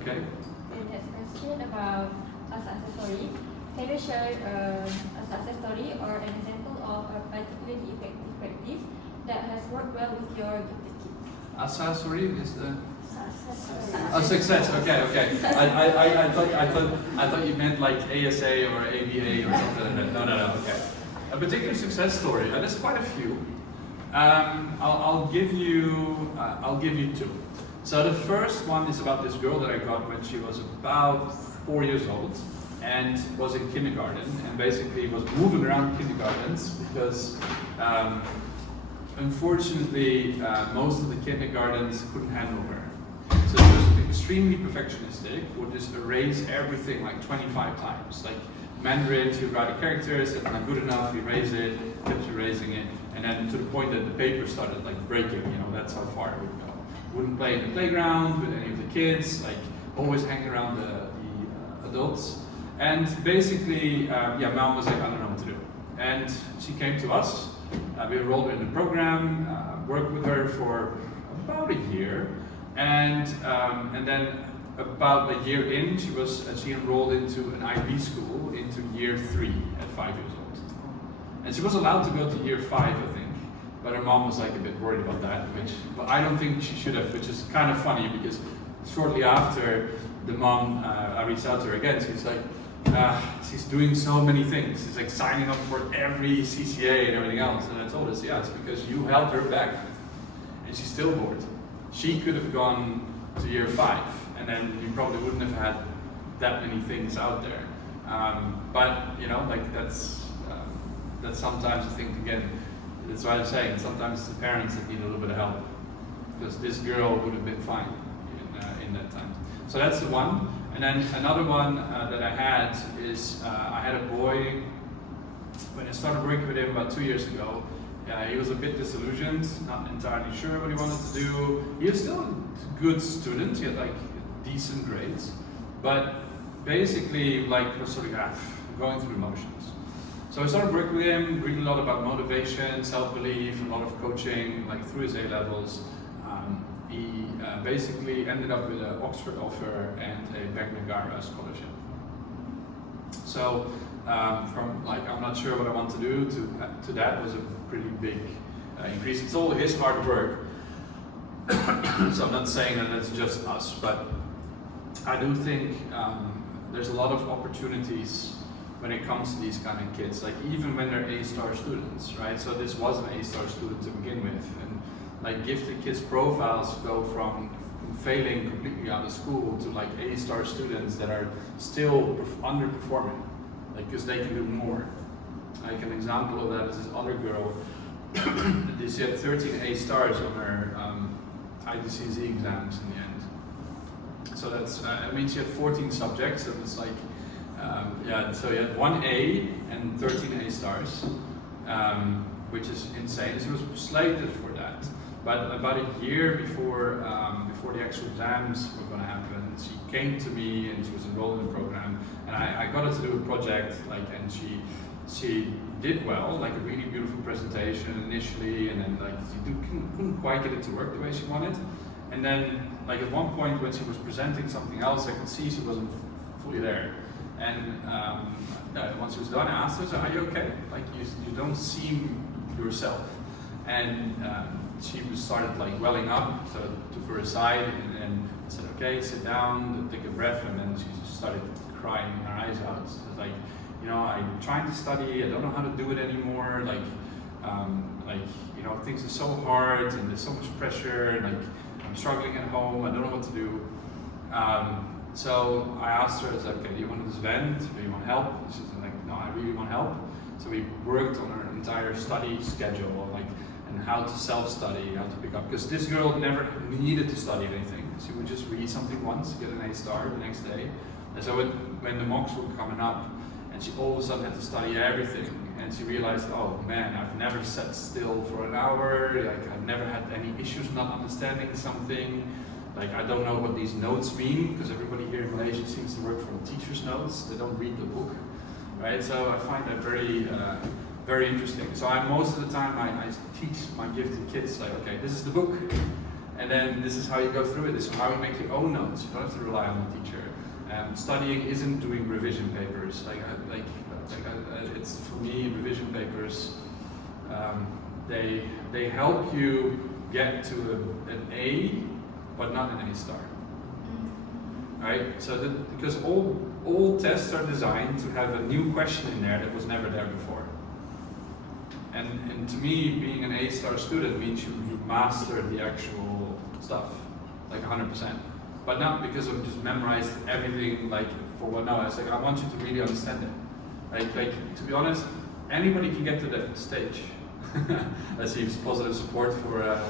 Okay. The next question about a success story. Can you share a success story or an example of a particularly effective practice that has worked well with your gifted kids? A success story is the Success. success. Okay. I thought you meant like ASA or ABA or something like that. No. Okay. A particular success story. There's quite a few. I'll give you two. So the first one is about this girl that I got when she was about 4 years old and was in kindergarten and basically was moving around kindergartens because unfortunately most of the kindergartens couldn't handle her. So she was extremely perfectionistic, would just erase everything like 25 times. Like Mandarin, she would write a character, said not good enough, erase it, kept erasing it, and then to the point that the paper started like breaking, that's how far it would go. Wouldn't play in the playground with any of the kids, like always hanging around the adults. And basically, mom was like, I don't know what to do. And she came to us, we enrolled her in the program, worked with her for about a year. And then about a year in, she enrolled into an IB school into year 3 at 5 years old. And she was allowed to go to year 5, I think. But her mom was like a bit worried about that, but I don't think she should have, which is kind of funny because shortly after the mom, I reached out to her again, she's like, she's doing so many things. She's like signing up for every CCA and everything else. And I told her, yeah, it's because you held her back and she's still bored. She could have gone to year 5 and then you probably wouldn't have had that many things out there. But that's sometimes I think again, that's what I'm saying, sometimes it's the parents that need a little bit of help because this girl would have been fine in that time. So that's the one. And then another one that I had is I had a boy, when I started working with him about 2 years ago, he was a bit disillusioned, not entirely sure what he wanted to do. He was still a good student, he had like decent grades, but basically like was sort of going through the motions. So I started working with him, reading a lot about motivation, self-belief, a lot of coaching, like through his A-levels. He basically ended up with an Oxford offer and a Bangalore scholarship. So from like, I'm not sure what I want to do to that was a pretty big increase. It's all his hard work. So I'm not saying that it's just us, but I do think there's a lot of opportunities when it comes to these kind of kids, like even when they're A-star students, right? So this was an A-star student to begin with, and like gifted kids profiles go from failing completely out of school to like A-star students that are still underperforming, like because they can do more. Like an example of that is this other girl. She had 13 A-stars on her IDCZ exams in the end. So that's, I mean, she had 14 subjects, so it's like, so you had 1 A and 13 A-stars, which is insane. She was slated for that. But about a year before the actual exams were going to happen, she came to me and she was enrolled in the program, and I got her to do a project, like, and she did well, like a really beautiful presentation initially, and then like she couldn't quite get it to work the way she wanted, and then like at one point when she was presenting something else, I could see she wasn't fully there, and once she was done, I asked her, so are you okay? Like you don't seem yourself, and she started like welling up, so I took her aside and said, okay, sit down, take a breath, and then she just started crying her eyes out. So it's like, I'm trying to study, I don't know how to do it anymore, things are so hard and there's so much pressure, and like I'm struggling at home, I don't know what to do. So I asked her, I was like, okay, do you want to just vent, do you want help? She's like, no, I really want help. So we worked on her entire study schedule, and how to self-study, how to pick up, because this girl never needed to study anything. She would just read something once, get an A-star the next day. And so when the mocks were coming up, and she all of a sudden had to study everything, and she realized, oh man, I've never sat still for an hour, like I've never had any issues not understanding something, like I don't know what these notes mean, because everybody here in Malaysia seems to work from teacher's notes, they don't read the book, right? So I find that very interesting. So most of the time I teach my gifted kids, like, okay, this is the book, And then this is how you go through it. This is how you make your own notes. You don't have to rely on the teacher. Studying isn't doing revision papers. It's for me, revision papers. They help you get to an A, but not an A star. Right? So because all tests are designed to have a new question in there that was never there before. And to me, being an A star student means you mastered the actual stuff, like 100%. But not because I've just memorized everything like for what now. It's like I want you to really understand it. Like to be honest, anybody can get to that stage. Let's see if it's positive support for.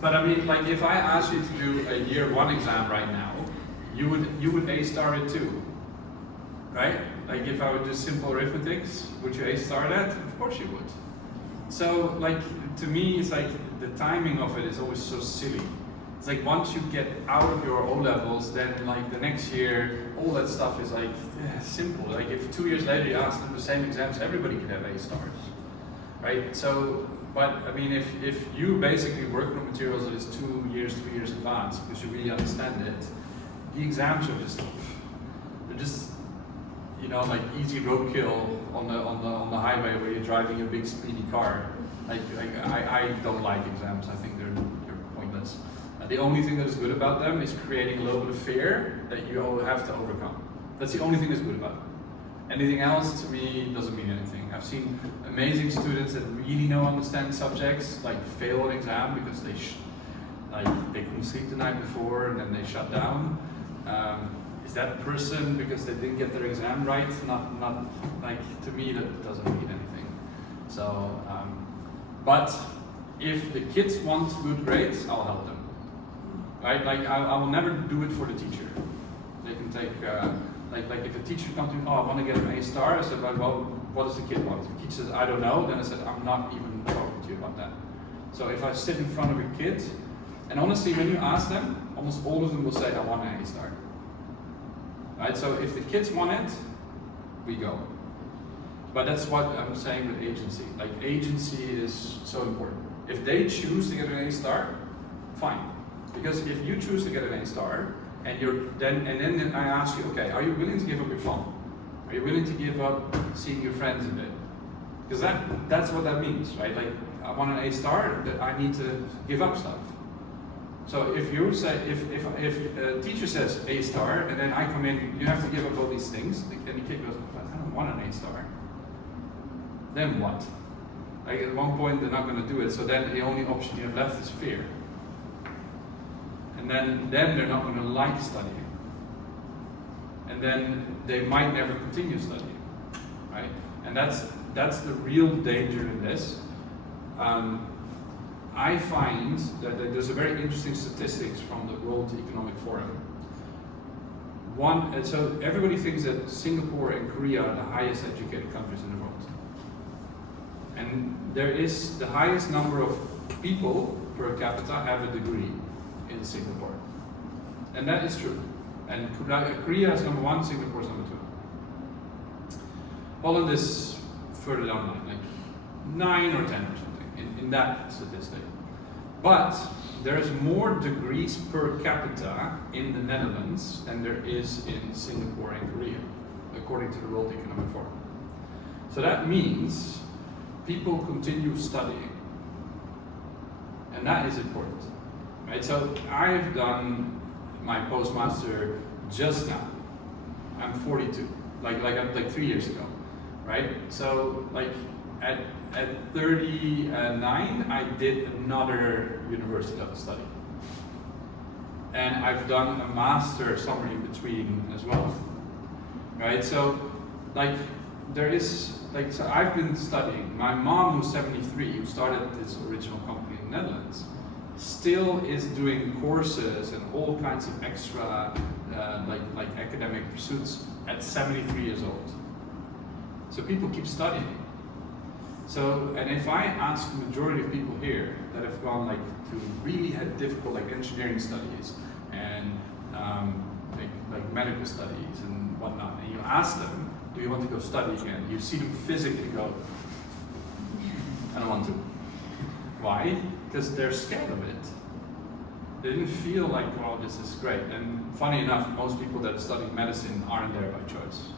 But I mean, like if I asked you to do a year 1 exam right now, you would A star it too, right? Like if I would do simple arithmetics, would you A star that? Of course you would. So like to me, it's like the timing of it is always so silly. It's like once you get out of your O levels, then like the next year, all that stuff is like simple. Like if 2 years later you ask them the same exams, everybody could have A stars, right? So, but I mean, if you basically work on materials that is 2 years, 3 years advanced because you really understand it, the exams are just, they're just, you know, like easy roadkill on the highway where you're driving a big speedy car. I don't like exams. I think they're pointless. The only thing that is good about them is creating a little bit of fear that you all have to overcome. That's the only thing that's good about them. Anything else to me doesn't mean anything. I've seen amazing students that really understand subjects like fail an exam because they couldn't sleep the night before and then they shut down. Is that person because they didn't get their exam right? Not like, to me that doesn't mean anything. So, but if the kids want good grades, I'll help them. Right? Like I will never do it for the teacher. They can take like if a teacher comes to me, oh, I want to get an A star. I said, well, what does the kid want? If the kid says, I don't know, then I said, I'm not even talking to you about that. So if I sit in front of a kid, and honestly, when you ask them, almost all of them will say, I want an A star. Right? So if the kids want it, we go. But that's what I'm saying with agency. Like agency is so important. If they choose to get an A star, fine. Because if you choose to get an A star, and then I ask you, okay, are you willing to give up your phone? Are you willing to give up seeing your friends a bit? Because that's what that means, right? Like I want an A star, that I need to give up stuff. So if you say, if a teacher says A star, and then I come in, you have to give up all these things, and the kid goes, I don't want an A star. Then what? Like at one point they're not going to do it, so then the only option you have left is fear. And then they're not going to like studying. And then they might never continue studying, right? And that's the real danger in this. I find that there's a very interesting statistics from the World Economic Forum. So everybody thinks that Singapore and Korea are the highest educated countries in the world. And there is the highest number of people per capita have a degree in Singapore. And that is true. And Korea is number 1, Singapore is number 2. Holland is further down the line, like 9 or 10 or something in that statistic. But there's more degrees per capita in the Netherlands than there is in Singapore and Korea, according to the World Economic Forum. So that means people continue studying. And that is important. Right? So I've done my postmaster just now. I'm 42, like 3 years ago, right? So like at 39, I did another university level study, and I've done a master somewhere in between as well, right? So like there is like so I've been studying. My mom, who's 73, who started this original company in the Netherlands, still is doing courses and all kinds of extra like academic pursuits at 73 years old. So people keep studying. So, and if I ask the majority of people here that have gone like to really had difficult like engineering studies and like medical studies and whatnot, and you ask them, do you want to go study again? You see them physically go, I don't want to. Why? because they're scared of it. They didn't feel like, oh, this is great. And funny enough, most people that study medicine aren't there by choice.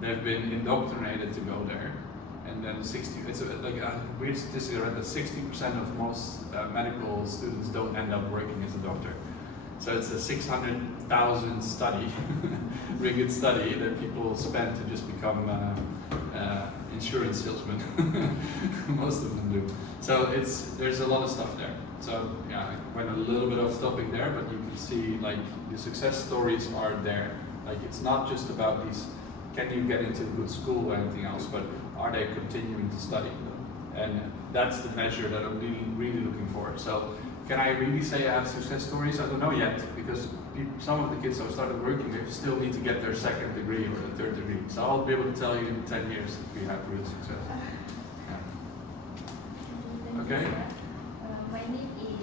They've been indoctrinated to go there. And then it's like a weird statistic I read that 60% of most medical students don't end up working as a doctor. So it's a 600,000 study, ringgit study that people spend to just become insurance salesmen. Most of them do. So there's a lot of stuff there. So yeah, I went a little bit off topic there, but you can see like the success stories are there. Like it's not just about these, can you get into a good school or anything else, but are they continuing to study? And that's the measure that I'm really looking for. So can I really say I have success stories? I don't know yet, because some of the kids who started working, they still need to get their second degree or the third degree. So I'll be able to tell you in 10 years if we have real success. Yeah. Okay? My name